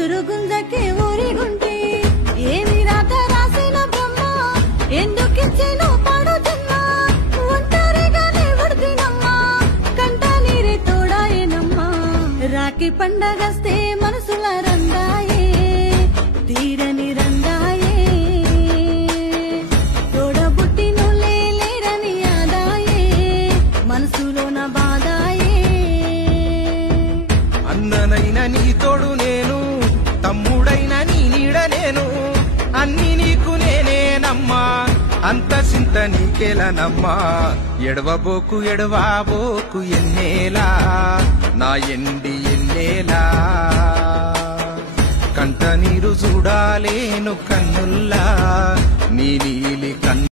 ఎదురు గుంజకే ఊరిగుంటే ఏమి రాత రాసిన బ్రహ్మ ఎందుకిచ్చేను పాడుతున్నా ఒంటరిగానే ఉడిదినమ్మా కంట నీరే తోడాయేనమ్మా రాఖీ పండగస్తే మనసుల రందాయే తీరని రందాయే తోడబుట్టినులే లేరని ఆదాయే మనసులోన బాధాయే అన్ననైన నీ తోడు నేను తమ్ముడైన నీ నీడ నేను అన్ని నీకు నేనేనమ్మా అంత చింత నీకేలనమ్మా ఎడవబోకు ఎడవాబోకు ఎన్నేలా నా ఎండి ఎన్నేలా కంట నీరు చూడాలేను కన్నుల్లా నీ నీలి కన్ను